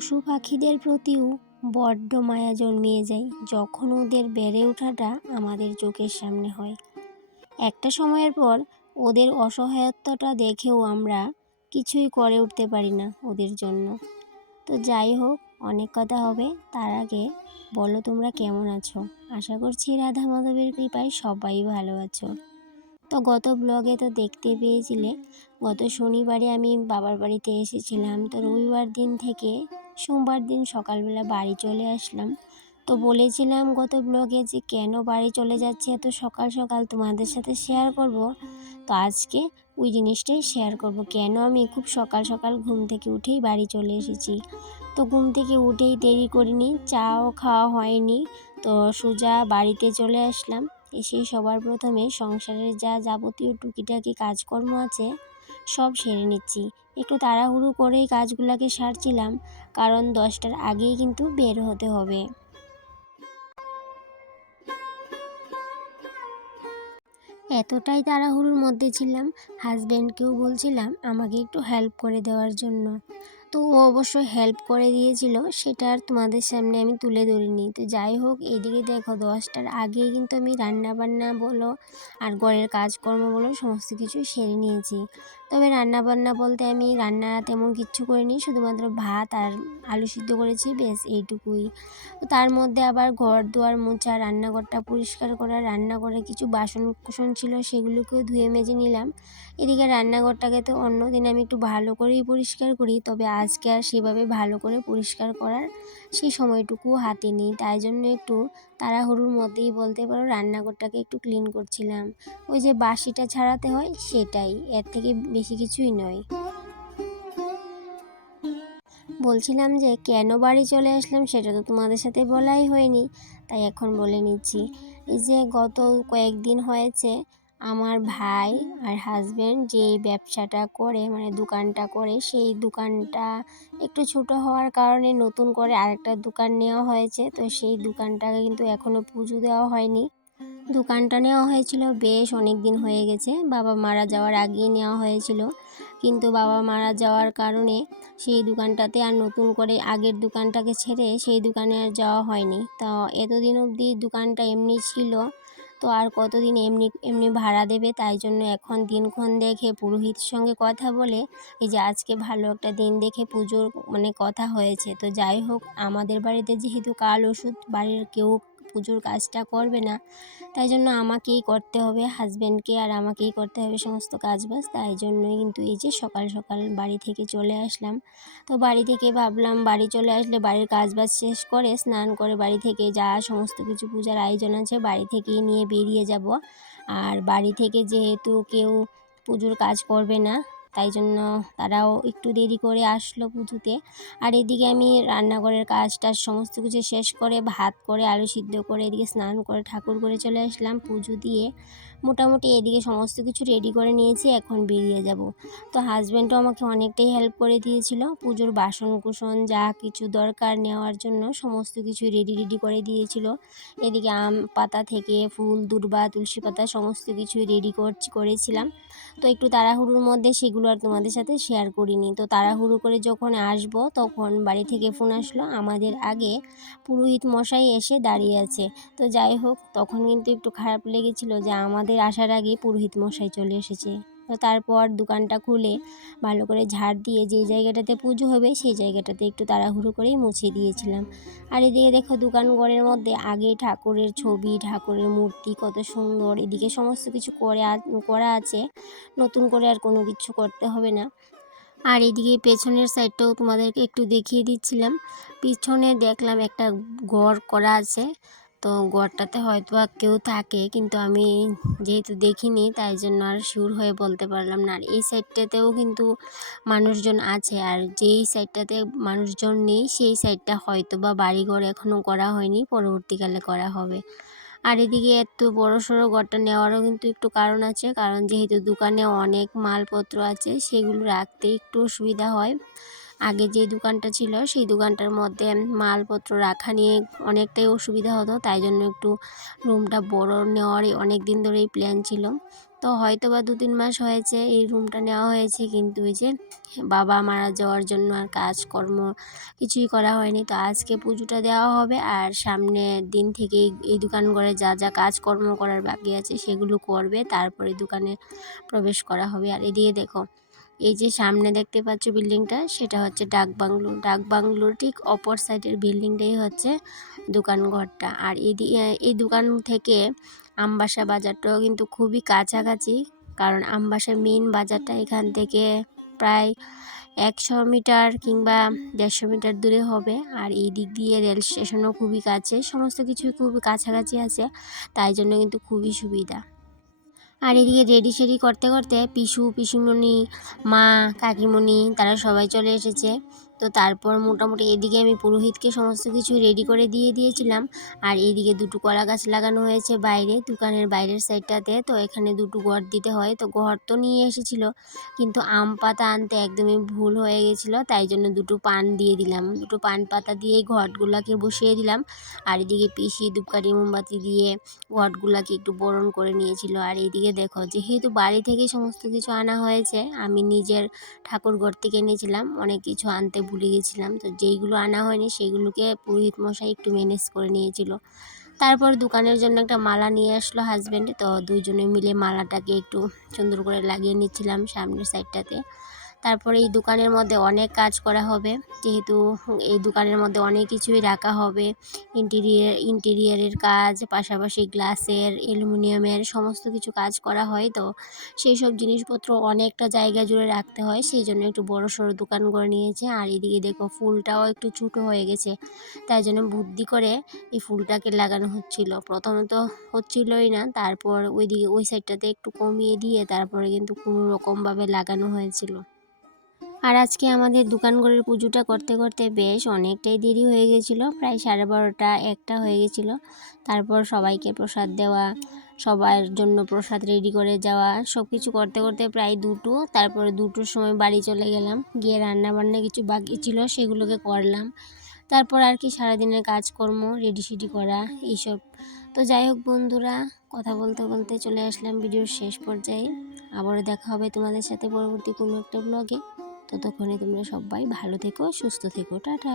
পশু পাখিদের প্রতিও বড্ড মায়া জন্মিয়ে যায় যখন ওদের বেড়ে ওঠাটা আমাদের চোখের সামনে হয়। একটা সময়ের পর ওদের অসহায়ত্বটা দেখেও আমরা কিছুই করে উঠতে পারি না ওদের জন্য। তো যাই হোক, অনেক কথা হবে, তার আগে বলো তোমরা কেমন আছো। আশা করছি রাধা মাধবের কৃপায় সবাই ভালো আছো। তো গত ব্লগে তো দেখতে পেয়েছিলে, গত শনিবারে আমি বাবার বাড়িতে এসেছিলাম। তো রবিবার দিন থেকে সোমবার দিন সকালবেলা বাড়ি চলে আসলাম। তো বলেছিলাম গত ব্লগে যে কেন বাড়ি চলে যাচ্ছে এত সকাল সকাল তোমাদের সাথে শেয়ার করব। তো আজকে ওই জিনিসটাই শেয়ার করব, কেন আমি খুব সকাল সকাল ঘুম থেকে উঠেই বাড়ি চলে এসেছি। তো ঘুম থেকে উঠেই দেরি করিনি, চাও খাওয়া হয়নি, তো সোজা বাড়িতে চলে আসলাম। এসেই সবার প্রথমে সংসারের যা যাবতীয় টুকিটাকি কাজকর্ম আছে সব সেরে নিচ্ছি। একটু তাড়াহুড়ো করেই কাজগুলোকে সারছিলাম, কারণ 10টার আগেই কিন্তু বের হতে হবে। এতটাই তাড়াহুড়োর মধ্যে ছিলাম, হাজব্যান্ডকেও বলছিলাম আমাকে একটু হেল্প করে দেওয়ার জন্য। তো ও অবশ্য হেল্প করে দিয়েছিল, সেটা আর তোমাদের সামনে আমি তুলে ধরিনি। তো যাই হোক, এইদিকে দেখো 10টার আগেই কিন্তু আমি রান্না বান্না বলো আর ঘরের কাজকর্ম বলো সমস্ত কিছু সেরে নিয়েছি। তবে রান্না বান্না বলতে আমি রান্না তেমন কিচ্ছু করিনি, শুধুমাত্র ভাত আর আলু সিদ্ধ করেছি, বেশ এইটুকুই। তো তার মধ্যে আবার ঘর দুয়ার মোছা, রান্নাঘরটা পরিষ্কার করা, রান্নাঘরে কিছু বাসন কুসন ছিল সেগুলোকেও ধুয়ে মেজে নিলাম। এদিকে রান্নাঘরটাকে তো অন্যদিন আমি একটু ভালো করেই পরিষ্কার করি, তবে আজকে আর সেভাবে ভালো করে পরিষ্কার করার সেই সময়টুকুও হাতে নেই, তাই জন্য একটু তাড়াহুড়োর মধ্যেই বলতে পারো রান্নাঘরটাকে একটু ক্লিন করছিলাম। ওই যে বাসিটা ছাড়াতে হয় সেটাই, এর থেকে বেশি কিছুই নয়। বলছিলাম যে কেন বাড়ি চলে আসলাম সেটা তো তোমাদের সাথে বলাই হয়নি, তাই এখন বলে নিচ্ছি। এই যে গত কয়েকদিন হয়েছে আমার ভাই আর হাজব্যান্ড যে ব্যবসাটা করে, মানে দোকানটা করে, সেই দোকানটা একটু ছোট হওয়ার কারণে নতুন করে আরেকটা দোকান নেওয়া হয়েছে। তো সেই দোকানটাকে কিন্তু এখনও পুজো দেওয়া হয়নি। দোকানটা নেওয়া হয়েছিল বেশ অনেক দিন হয়ে গেছে, বাবা মারা যাওয়ার আগেই নেওয়া হয়েছিল, কিন্তু বাবা মারা যাওয়ার কারণে সেই দোকানটাতে আর নতুন করে আগের দোকানটাকে ছেড়ে সেই দোকানে আর যাওয়া হয়নি। তো এতদিন অবধি দোকানটা এমনি ছিল, তো আর কতদিন এমনি এমনি ভাড়া দেবে, তাই জন্য এখন দিনক্ষণ দেখে পুরোহিতের সঙ্গে কথা বলে এই যে আজকে ভালো একটা দিন দেখে পুজোর মানে কথা হয়েছে। তো যাই হোক, আমাদের বাড়িতে যেহেতু কাল ওষুধ, বাড়ির কেউ পুজোর কাজটা করবে না, তাই জন্য আমাকেই করতে হবে, হাজব্যান্ডকে আর আমাকেই করতে হবে সমস্ত কাজবাজ। তাই জন্যই কিন্তু এই যে সকাল সকাল বাড়ি থেকে চলে আসলাম। তো বাড়ি থেকে ভাবলাম বাড়ি চলে আসলে বাড়ির কাজবাজ শেষ করে স্নান করে বাড়ি থেকে যা সমস্ত কিছু পূজার আয়োজন আছে বাড়ি থেকেই নিয়ে বেরিয়ে যাব। আর বাড়ি থেকে যেহেতু কেউ পুজোর কাজ করবে না, তাই জন্য তারাও একটু দেরি করে আসলো পুজোতে। আর এদিকে আমি রান্নাঘরের কাজটা সমস্ত কিছু শেষ করে ভাত করে আলু সিদ্ধ করে এদিকে স্নান করে ঠাকুর করে চলে আসলাম। পুজো দিয়ে মোটামুটি এদিকে সমস্ত কিছু রেডি করে নিয়েছি, এখন বেরিয়ে যাব। তো হাজব্যান্ডও আমাকে অনেকটাই হেল্প করে দিয়েছিল, পুজোর বাসন কুসন যা কিছু দরকার নেওয়ার জন্য সমস্ত কিছু রেডি করে দিয়েছিল। এদিকে আম পাতা থেকে ফুল, দূর্বা, তুলসী পাতা সমস্ত কিছু রেডি করেছিলাম। তো একটু তাড়াহুড়োর মধ্যে সেগুলো আর তোমাদের সাথে শেয়ার করিনি। তো তাড়াহুড়ো করে যখন আসবো তখন বাড়ি থেকে ফোন আসলো আমাদের আগে পুরোহিত মশাই এসে দাঁড়িয়ে আছে। তো যাই হোক, তখন কিন্তু একটু খারাপ লেগেছিল যে আমাদের আসার আগে পুরোহিত মশাই চলে এসেছে। তো তারপর দোকানটা খুলে ভালো করে ঝাড় দিয়ে যেই জায়গাটাতে পুজো হবে সেই জায়গাটাতে একটু তাড়াহুড়ো করেই মুছিয়ে দিয়েছিলাম। আর এদিকে দেখো দোকান ঘরের মধ্যে আগে ঠাকুরের ছবি, ঠাকুরের মূর্তি কত সুন্দর, এদিকে সমস্ত কিছু করা আছে, নতুন করে আর কোনো কিছু করতে হবে না। আর এদিকে পেছনের সাইডটাও তোমাদেরকে একটু দেখিয়ে দিচ্ছিলাম। পিছনে দেখলাম একটা ঘর করা আছে, তো ঘরটাতে হয়তো কেউ থাকে, কিন্তু আমি যেহেতু দেখিনি তাই জন্য আর শিওর হয়ে বলতে পারলাম না। আর এই সাইডটাতেও কিন্তু মানুষজন আছে, আর যেই সাইডটাতে মানুষজন নেই সেই সাইডটা হয়তো বা বাড়িঘর এখনও করা হয়নি, পরবর্তীকালে করা হবে। আর এদিকে এত বড় সড়ো ঘরটা নেওয়ারও কিন্তু একটু কারণ আছে, কারণ যেহেতু দোকানে অনেক মালপত্র আছে সেগুলো রাখতে একটু অসুবিধা হয়। আগে যে দোকানটা ছিল সেই দোকানটার মধ্যে মালপত্র রাখা নিয়ে অনেকটাই অসুবিধা হতো, তাই জন্য একটু রুমটা বড় নেওয়ারই অনেক দিন ধরেই প্ল্যান ছিল। তো হয়তো বা 2-3 মাস হয়েছে এই রুমটা নেওয়া হয়েছে, কিন্তু ওই যে বাবা মারা যাওয়ার জন্য আর কাজকর্ম কিছুই করা হয়নি। তো আজকে পুজোটা দেওয়া হবে, আর সামনের দিন থেকেই এই দোকান ঘরে যা যা কাজকর্ম করার বাকি আছে সেগুলো করবে, তারপরে দোকানে প্রবেশ করা হবে। আর এদিকে দেখো, এই যে সামনে দেখতে পাচ্ছ বিল্ডিংটা, সেটা হচ্ছে ডাক বাংলোর ঠিক অপর সাইডের বিল্ডিংটাই হচ্ছে দোকান ঘরটা। আর এই দোকান থেকে আমবাসা বাজারটাও কিন্তু খুবই কাছাকাছি, কারণ আমবাসা মেইন বাজারটা এখান থেকে প্রায় 100 মিটার কিংবা 150 মিটার দূরে হবে। আর এই দিক দিয়ে রেল স্টেশনও খুবই কাছে, সমস্ত কিছুই খুবই কাছাকাছি আছে, তাই জন্য কিন্তু খুবই সুবিধা। আর এদিকে রেডি সেডি করতে করতে পিসুমণি, মা, কাকিমণি তারা সবাই চলে এসেছে। তো তারপর মোটামুটি এদিকে আমি পুরোহিতকে সমস্ত কিছু রেডি করে দিয়েছিলাম। আর এইদিকে 2টো কলা গাছ লাগানো হয়েছে বাইরে, দোকানের বাইরের সাইডটাতে। তো এখানে 2টো ঘর দিতে হয়, তো ঘর তো নিয়ে এসেছিলো, কিন্তু আম পাতা আনতে একদমই ভুল হয়ে গেছিলো, তাই জন্য 2টো পান দিয়ে দিলাম। 2টো পান পাতা দিয়েই ঘটগুলাকে বসিয়ে দিলাম। আর এদিকে পিসি ধূপকাঠি মোমবাতি দিয়ে ঘটগুলাকে একটু বরণ করে নিয়েছিল। আর এইদিকে দেখো, যেহেতু বাড়ি থেকে সমস্ত কিছু আনা হয়েছে, আমি নিজের ঠাকুর ঘর থেকে এনেছিলাম, অনেক কিছু আনতে ভুলে গেছিলাম। তো যেইগুলো আনা হয়নি সেইগুলোকে পুরোহিত মশাই একটু ম্যানেজ করে নিয়েছিল। তারপর দোকানের জন্য একটা মালা নিয়ে আসলো হাজব্যান্ড, তো দুইজনে মিলে মালাটাকে একটু সুন্দর করে লাগিয়ে নিচ্ছিলাম সামনের সাইডটাতে। তারপরে এই দোকানের মধ্যে অনেক কাজ করা হবে, যেহেতু এই দোকানের মধ্যে অনেক কিছুই রাখা হবে। ইন্টেরিয়ারের কাজ, পাশাপাশি গ্লাসের, অ্যালুমিনিয়ামের সমস্ত কিছু কাজ করা হয়। তো সেই সব জিনিসপত্র অনেকটা জায়গা জুড়ে রাখতে হয়, সেই জন্য একটু বড় সড়ো দোকান করে নিয়েছে। আর এদিকে দেখো, ফুলটাও একটু ছোটো হয়ে গেছে, তাই জন্য বুদ্ধি করে এই ফুলটাকে লাগানো হচ্ছিল। প্রথমে তো হচ্ছিলই না, তারপর ওইদিকে ওই সাইডটাতে একটু কমিয়ে দিয়ে তারপরে কিন্তু কোনো রকমভাবে লাগানো হয়েছিল। আর আজকে আমাদের দোকানঘরের পুজোটা করতে করতে বেশ অনেকটাই দেরি হয়ে গেছিলো, প্রায় 12:30 1টা হয়ে গেছিলো। তারপর সবাইকে প্রসাদ দেওয়া, সবার জন্য প্রসাদ রেডি করে যাওয়া, সব কিছু করতে করতে প্রায় 2টো। তারপরে 2টোর সময় বাড়ি চলে গেলাম, গিয়ে রান্না বান্না কিছু বাকি ছিল সেগুলোকে করলাম। তারপর আর কি সারাদিনের কাজকর্ম, রেডি সেডি করা এইসব। তো যাই হোক বন্ধুরা, কথা বলতে বলতে চলে আসলাম ভিডিওর শেষ পর্যায়ে। আবারও দেখা হবে তোমাদের সাথে পরবর্তী কোনো একটা ব্লগে। ততক্ষণে তোমরা সবাই ভালো থেকো, সুস্থ থেকো, টাটা।